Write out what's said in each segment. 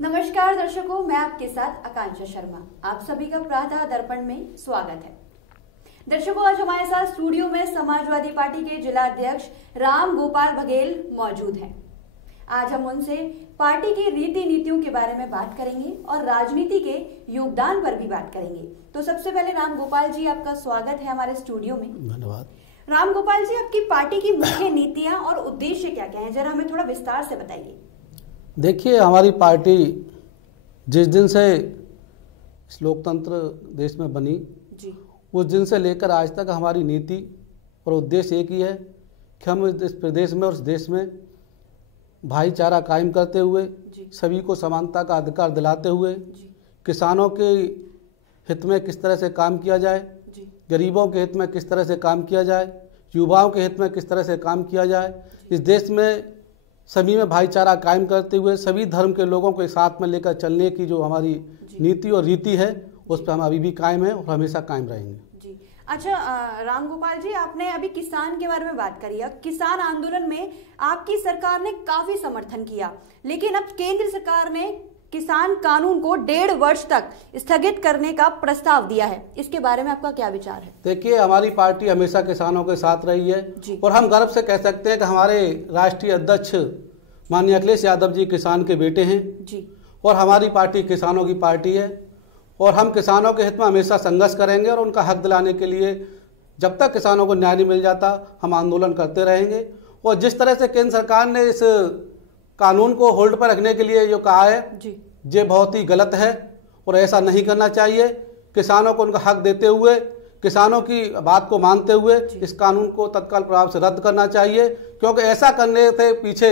नमस्कार दर्शकों, मैं आपके साथ आकांक्षा शर्मा। आप सभी का प्रातः दर्पण में स्वागत है। दर्शकों, आज हमारे साथ स्टूडियो में समाजवादी पार्टी के जिला अध्यक्ष राम गोपाल बघेल मौजूद हैं। आज हम उनसे पार्टी की रीति नीतियों के बारे में बात करेंगे और राजनीति के योगदान पर भी बात करेंगे। तो सबसे पहले राम गोपाल जी, आपका स्वागत है हमारे स्टूडियो में। धन्यवाद। राम गोपाल जी, आपकी पार्टी की मुख्य नीतियां और उद्देश्य क्या क्या हैं, जरा हमें थोड़ा विस्तार से बताइए। देखिए, हमारी पार्टी जिस दिन से इस लोकतंत्र देश में बनी जी, उस दिन से लेकर आज तक हमारी नीति और उद्देश्य एक ही है कि हम इस प्रदेश में और इस देश में भाईचारा कायम करते हुए सभी को समानता का अधिकार दिलाते हुए किसानों के हित में किस तरह से काम किया जाए, गरीबों के हित में किस तरह से काम किया जाए, युवाओं के हित में किस तरह से काम किया जाए, इस देश में सभी में भाईचारा कायम करते हुए सभी धर्म के लोगों को एक साथ में लेकर चलने की जो हमारी नीति और रीति है, उस पर हम अभी भी कायम हैं और हमेशा कायम रहेंगे। जी, अच्छा राम गोपाल जी, आपने अभी किसान के बारे में बात करी है। किसान आंदोलन में आपकी सरकार ने काफी समर्थन किया, लेकिन अब केंद्र सरकार ने किसान कानून को 1.5 वर्ष तक स्थगित करने का प्रस्ताव दिया है। इसके बारे में आपका क्या विचार है? देखिए, हमारी पार्टी हमेशा किसानों के साथ रही है और हम गर्व से कह सकते हैं कि हमारे राष्ट्रीय अध्यक्ष माननीय अखिलेश यादव जी किसान के बेटे हैं जी, और हमारी पार्टी किसानों की पार्टी है और हम किसानों के हित में हमेशा संघर्ष करेंगे और उनका हक दिलाने के लिए जब तक किसानों को न्याय नहीं मिल जाता हम आंदोलन करते रहेंगे। और जिस तरह से केंद्र सरकार ने इस कानून को होल्ड पर रखने के लिए जो कहा है ये बहुत ही गलत है और ऐसा नहीं करना चाहिए। किसानों को उनका हक देते हुए, किसानों की बात को मानते हुए इस कानून को तत्काल प्रभाव से रद्द करना चाहिए, क्योंकि ऐसा करने से पीछे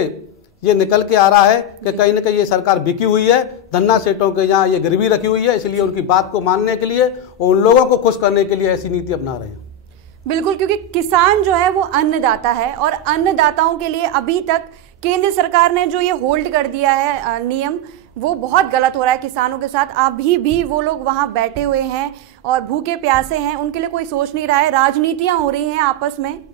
ये निकल के आ रहा है कि कहीं ना कहीं ये सरकार बिकी हुई है, धन्ना सेठों के यहाँ ये गिरवी रखी हुई है, इसलिए उनकी बात को मानने के लिए और उन लोगों को खुश करने के लिए ऐसी नीति अपना रहे हैं। बिल्कुल, क्योंकि किसान जो है वो अन्नदाता है और अन्नदाताओं के लिए अभी तक केंद्र सरकार ने जो ये होल्ड कर दिया है नियम, वो बहुत गलत हो रहा है किसानों के साथ। अभी भी वो लोग वहां बैठे हुए हैं और भूखे प्यासे हैं, उनके लिए कोई सोच नहीं रहा है। राजनीतियां हो रही हैं आपस में।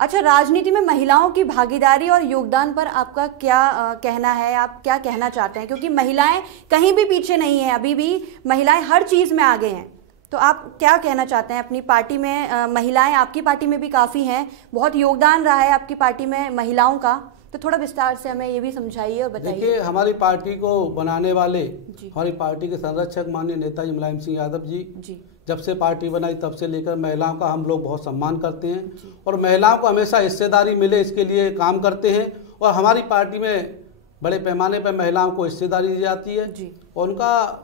अच्छा, राजनीति में महिलाओं की भागीदारी और योगदान पर आपका क्या कहना है? आप क्या कहना चाहते हैं? क्योंकि महिलाएं कहीं भी पीछे नहीं है, अभी भी महिलाएं हर चीज में आगे हैं। तो आप क्या कहना चाहते हैं? अपनी पार्टी में महिलाएं, आपकी पार्टी में भी काफी हैं, बहुत योगदान रहा है आपकी पार्टी में महिलाओं का, तो थोड़ा विस्तार से हमें ये भी समझाइए और बताइए। देखिए, हमारी पार्टी को बनाने वाले, हमारी पार्टी के संरक्षक माननीय नेताजी मुलायम सिंह यादव जी जब से पार्टी बनाई तब से लेकर महिलाओं का हम लोग बहुत सम्मान करते हैं और महिलाओं को हमेशा हिस्सेदारी मिले इसके लिए काम करते हैं। और हमारी पार्टी में बड़े पैमाने पर महिलाओं को हिस्सेदारी दी जाती है और उनका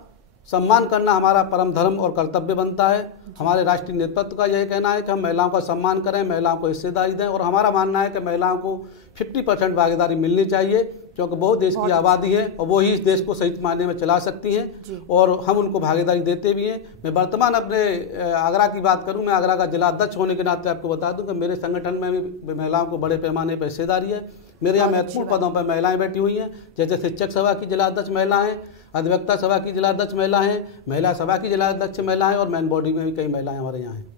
सम्मान करना हमारा परम धर्म और कर्तव्य बनता है। हमारे राष्ट्रीय नेतृत्व का यह कहना है कि हम महिलाओं का सम्मान करें, महिलाओं को हिस्सेदारी दें और हमारा मानना है कि महिलाओं को 50% भागीदारी मिलनी चाहिए, क्योंकि बहुत देश की आबादी है और वो ही इस देश को सही मायने में चला सकती हैं और हम उनको भागीदारी देते भी हैं। मैं वर्तमान अपने आगरा की बात करूं, मैं आगरा का जिला अध्यक्ष होने के नाते आपको बता दूं कि मेरे संगठन में भी महिलाओं को बड़े पैमाने पर हिस्सेदारी है। मेरे यहाँ महत्वपूर्ण पदों पर महिलाएं बैठी हुई हैं, जैसे शिक्षक सभा की जिला अध्यक्ष महिला हैं, अधिवक्ता सभा की जिला अध्यक्ष महिला हैं, महिला सभा की जिला अध्यक्ष महिला हैं और मेन बॉडी में भी कई महिलाएं हमारे यहाँ हैं।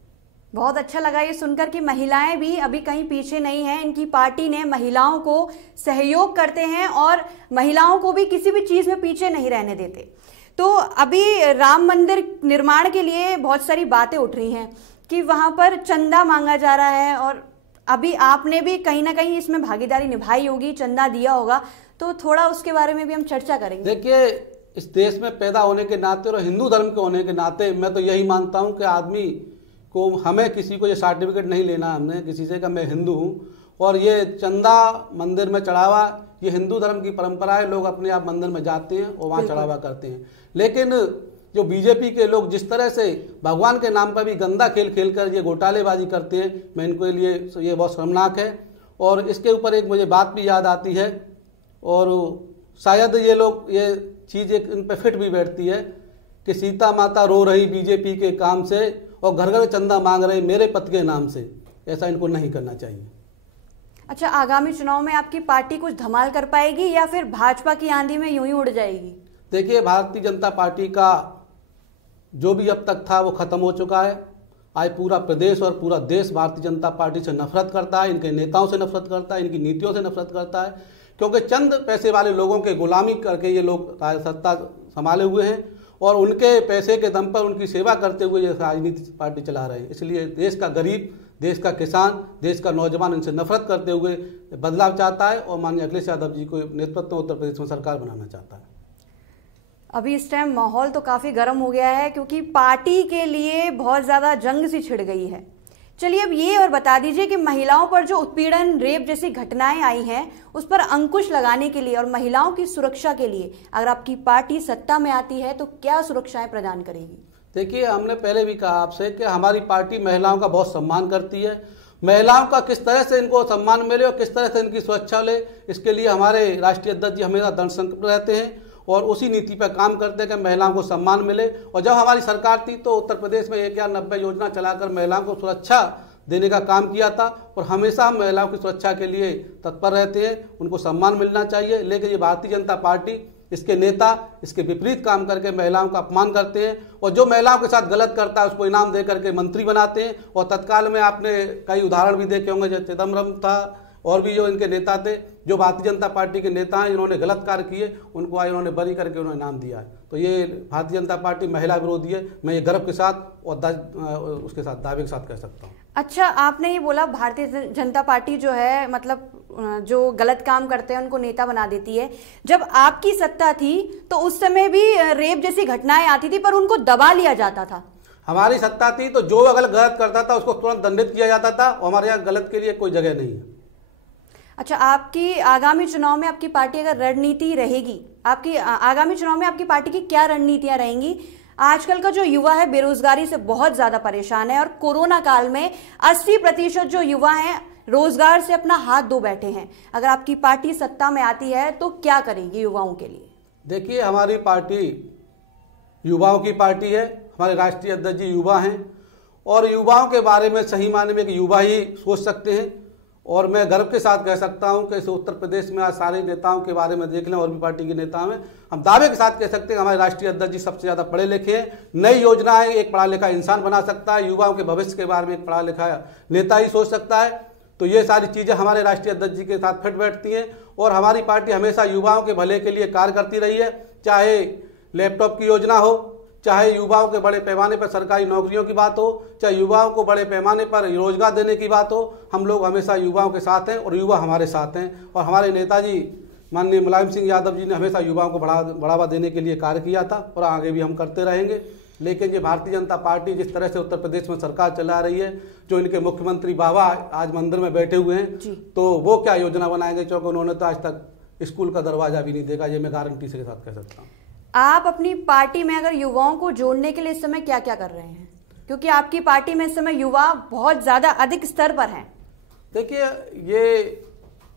बहुत अच्छा लगा ये सुनकर कि महिलाएं भी अभी कहीं पीछे नहीं हैं। इनकी पार्टी ने महिलाओं को सहयोग करते हैं और महिलाओं को भी किसी भी चीज में पीछे नहीं रहने देते। तो अभी राम मंदिर निर्माण के लिए बहुत सारी बातें उठ रही हैं कि वहां पर चंदा मांगा जा रहा है और अभी आपने भी कहीं ना कहीं इसमें भागीदारी निभाई होगी, चंदा दिया होगा, तो थोड़ा उसके बारे में भी हम चर्चा करेंगे। देखिए, इस देश में पैदा होने के नाते और हिंदू धर्म के होने के नाते मैं तो यही मानता हूं कि आदमी को, हमें किसी को ये सर्टिफिकेट नहीं लेना, हमने किसी से कि मैं हिंदू हूं। और ये चंदा मंदिर में चढ़ावा, ये हिंदू धर्म की परंपरा है, लोग अपने आप मंदिर में जाते हैं और वहाँ चढ़ावा करते हैं। लेकिन जो बीजेपी के लोग जिस तरह से भगवान के नाम पर भी गंदा खेल खेलकर ये घोटालेबाजी करते हैं, मैं इनके लिए ये बहुत शर्मनाक है। और इसके ऊपर एक मुझे बात भी याद आती है और शायद ये लोग ये चीज़ एक इन पर फिट भी बैठती है कि सीता माता रो रही बीजेपी के काम से और घर घर चंदा मांग रहे मेरे पति के नाम से। ऐसा इनको नहीं करना चाहिए। अच्छा, आगामी चुनाव में आपकी पार्टी कुछ धमाल कर पाएगी या फिर भाजपा की आंधी में यूं ही उड़ जाएगी? देखिए, भारतीय जनता पार्टी का जो भी अब तक था वो खत्म हो चुका है। आज पूरा प्रदेश और पूरा देश भारतीय जनता पार्टी से नफरत करता है, इनके नेताओं से नफरत करता है, इनकी नीतियों से नफरत करता है। क्योंकि चंद पैसे वाले लोगों के गुलामी करके ये लोग सत्ता संभाले हुए हैं और उनके पैसे के दम पर उनकी सेवा करते हुए ये राजनीतिक पार्टी चला रहे हैं। इसलिए देश का गरीब, देश का किसान, देश का नौजवान इनसे नफरत करते हुए बदलाव चाहता है और माननीय अखिलेश यादव जी को नेतृत्व में उत्तर प्रदेश में सरकार बनाना चाहता है। अभी इस टाइम माहौल तो काफ़ी गर्म हो गया है क्योंकि पार्टी के लिए बहुत ज़्यादा जंग सी छिड़ गई है। चलिए अब ये और बता दीजिए कि महिलाओं पर जो उत्पीड़न, रेप जैसी घटनाएं आई हैं उस पर अंकुश लगाने के लिए और महिलाओं की सुरक्षा के लिए अगर आपकी पार्टी सत्ता में आती है तो क्या सुरक्षाएं प्रदान करेगी? देखिए, हमने पहले भी कहा आपसे कि हमारी पार्टी महिलाओं का बहुत सम्मान करती है। महिलाओं का किस तरह से इनको सम्मान मिले और किस तरह से इनकी सुरक्षा ले, इसके लिए हमारे राष्ट्रीय अध्यक्ष जी हमेशा दृढ़ संकल्प रहते हैं और उसी नीति पर काम करते हैं कि महिलाओं को सम्मान मिले। और जब हमारी सरकार थी तो उत्तर प्रदेश में 1090 योजना चलाकर महिलाओं को सुरक्षा देने का काम किया था और हमेशा हम महिलाओं की सुरक्षा के लिए तत्पर रहते हैं। उनको सम्मान मिलना चाहिए, लेकिन ये भारतीय जनता पार्टी, इसके नेता इसके विपरीत काम करके महिलाओं का अपमान करते हैं और जो महिलाओं के साथ गलत करता है उसको इनाम दे करके मंत्री बनाते हैं। और तत्काल में आपने कई उदाहरण भी देखे होंगे, जैसे चिदम्बरम था और भी जो इनके नेता थे, जो भारतीय जनता पार्टी के नेता हैं, जिन्होंने गलत कार्य किए उनको आज उन्होंने बरी करके उन्होंने इनाम दिया है। तो ये भारतीय जनता पार्टी महिला विरोधी है, मैं ये गर्व के साथ और उसके साथ दावे के साथ कह सकता हूँ। अच्छा, आपने ये बोला भारतीय जनता पार्टी जो है मतलब जो गलत काम करते हैं उनको नेता बना देती है। जब आपकी सत्ता थी तो उस समय भी रेप जैसी घटनाएं आती थी पर उनको दबा लिया जाता था। हमारी सत्ता थी तो जो अगर गलत करता था उसको तुरंत दंडित किया जाता था और हमारे यहाँ गलत के लिए कोई जगह नहीं है। अच्छा, आपकी आगामी चुनाव में आपकी पार्टी अगर रणनीति रहेगी, आपकी आगामी चुनाव में आपकी पार्टी की क्या रणनीतियां रहेंगी? आजकल का जो युवा है बेरोजगारी से बहुत ज्यादा परेशान है और कोरोना काल में 80% जो युवा हैं रोजगार से अपना हाथ धो बैठे हैं। अगर आपकी पार्टी सत्ता में आती है तो क्या करेगी युवाओं के लिए? देखिए, हमारी पार्टी युवाओं की पार्टी है। हमारे राष्ट्रीय अध्यक्ष जी युवा हैं और युवाओं के बारे में सही मायने में कि युवा ही सोच सकते हैं। और मैं गर्व के साथ कह सकता हूं कि इस उत्तर प्रदेश में आज सारे नेताओं के बारे में देख लें और भी पार्टी के नेता में, हम दावे के साथ कह सकते हैं हमारे राष्ट्रीय अध्यक्ष जी सबसे ज़्यादा पढ़े लिखे हैं। नई योजनाएं एक पढ़ा लिखा इंसान बना सकता है, युवाओं के भविष्य के बारे में एक पढ़ा लिखा नेता ही सोच सकता है। तो ये सारी चीज़ें हमारे राष्ट्रीय अध्यक्ष जी के साथ फिट बैठती हैं और हमारी पार्टी हमेशा युवाओं के भले के लिए कार्य करती रही है। चाहे लैपटॉप की योजना हो, चाहे युवाओं के बड़े पैमाने पर सरकारी नौकरियों की बात हो, चाहे युवाओं को बड़े पैमाने पर रोजगार देने की बात हो, हम लोग हमेशा युवाओं के साथ हैं और युवा हमारे साथ हैं। और हमारे नेताजी माननीय मुलायम सिंह यादव जी ने हमेशा युवाओं को बढ़ावा देने के लिए कार्य किया था और आगे भी हम करते रहेंगे। लेकिन ये भारतीय जनता पार्टी जिस तरह से उत्तर प्रदेश में सरकार चला रही है, जो इनके मुख्यमंत्री बाबा आज मंदिर में बैठे हुए हैं, तो वो क्या योजना बनाएंगे, क्योंकि उन्होंने तो आज तक स्कूल का दरवाजा भी नहीं देखा। ये मैं गारंटी से के साथ कह सकता हूँ। आप अपनी पार्टी में अगर युवाओं को जोड़ने के लिए इस समय क्या क्या कर रहे हैं, क्योंकि आपकी पार्टी में इस समय युवा बहुत ज्यादा अधिक स्तर पर हैं? देखिए, ये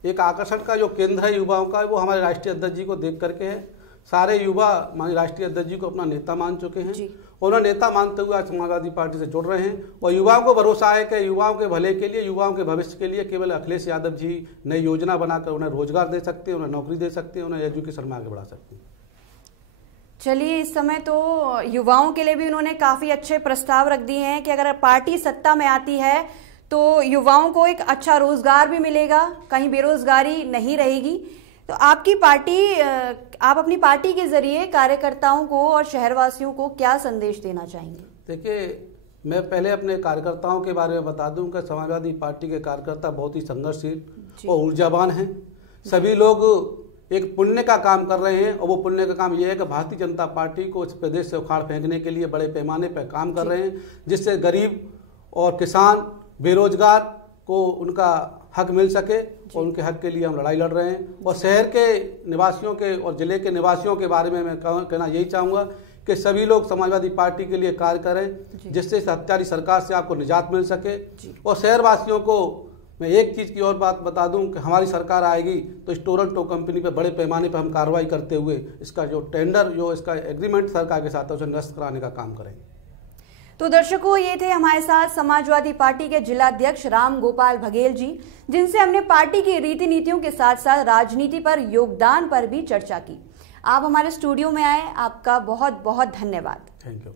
एक आकर्षण का जो केंद्र है युवाओं का, वो हमारे राष्ट्रीय अध्यक्ष जी को देख करके है। सारे युवा हमारे राष्ट्रीय अध्यक्ष जी को अपना नेता मान चुके हैं। उन्होंने नेता मानते हुए आज समाजवादी पार्टी से जुड़ रहे हैं और युवाओं को भरोसा है कि युवाओं के भले के लिए, युवाओं के भविष्य के लिए केवल अखिलेश यादव जी नई योजना बनाकर उन्हें रोजगार दे सकते हैं, उन्हें नौकरी दे सकते हैं, उन्हें एजुकेशन में आगे बढ़ा सकते हैं। चलिए, इस समय तो युवाओं के लिए भी उन्होंने काफ़ी अच्छे प्रस्ताव रख दिए हैं कि अगर पार्टी सत्ता में आती है तो युवाओं को एक अच्छा रोजगार भी मिलेगा, कहीं बेरोजगारी नहीं रहेगी। तो आपकी पार्टी, आप अपनी पार्टी के जरिए कार्यकर्ताओं को और शहरवासियों को क्या संदेश देना चाहेंगे? देखिए, मैं पहले अपने कार्यकर्ताओं के बारे में बता दूं कि समाजवादी पार्टी के कार्यकर्ता बहुत ही संघर्षशील और ऊर्जावान हैं। सभी लोग एक पुण्य का काम कर रहे हैं और वो पुण्य का काम ये है कि भारतीय जनता पार्टी को इस प्रदेश से उखाड़ फेंकने के लिए बड़े पैमाने पर काम कर रहे हैं, जिससे गरीब और किसान, बेरोजगार को उनका हक मिल सके और उनके हक के लिए हम लड़ाई लड़ रहे हैं। और शहर के निवासियों के और जिले के निवासियों के बारे में मैं कहना यही चाहूँगा कि सभी लोग समाजवादी पार्टी के लिए कार्य करें, जिससे इस हत्यारी सरकार से आपको निजात मिल सके। और शहरवासियों को मैं एक चीज़ की और बात बता दूं कि हमारी सरकार आएगी तो इस टोरंटो कंपनी पे बड़े पैमाने पर हम कार्रवाई करते हुए इसका जो टेंडर, जो इसका एग्रीमेंट सरकार के साथ है, उसे निरस्त कराने का काम करेंगे। तो दर्शकों, ये थे हमारे साथ समाजवादी पार्टी के जिलाध्यक्ष राम गोपाल बघेल जी, जिनसे हमने पार्टी की रीति नीतियों के साथ साथ राजनीति पर योगदान पर भी चर्चा की। आप हमारे स्टूडियो में आए, आपका बहुत बहुत धन्यवाद। Thank you.